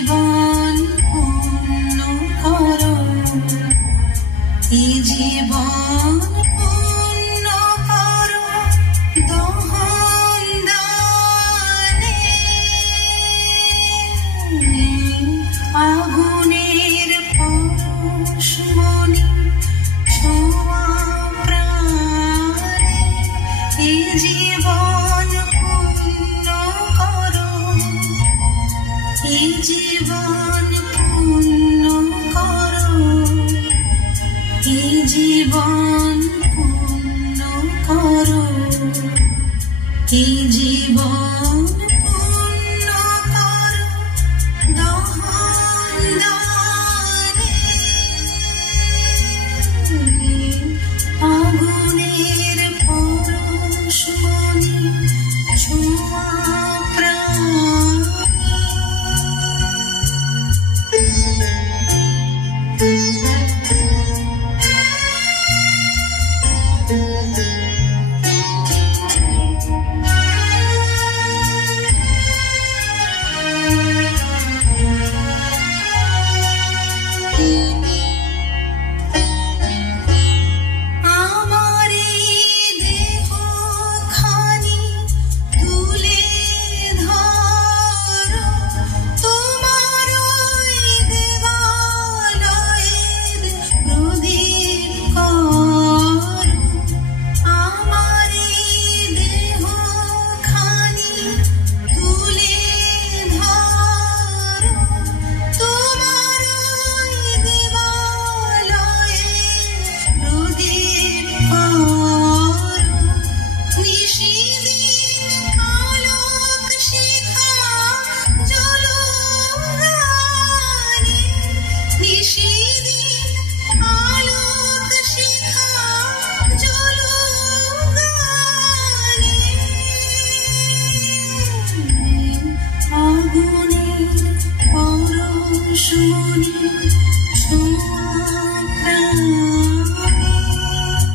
জীবন পূর্ণ করো, এই জীবন পূর্ণ করো দহন দানে। আগুনের পরশমণি ছোঁয়া প্রাণে, এই জীবন পূর্ণ করো, এই জীবন পূর্ণ করো, এই জীবন পূর্ণ করো, এই জীবন পূর্ণ করো দহন দানে। আগুনের পরশমণি ছোঁয়া প্রাণে।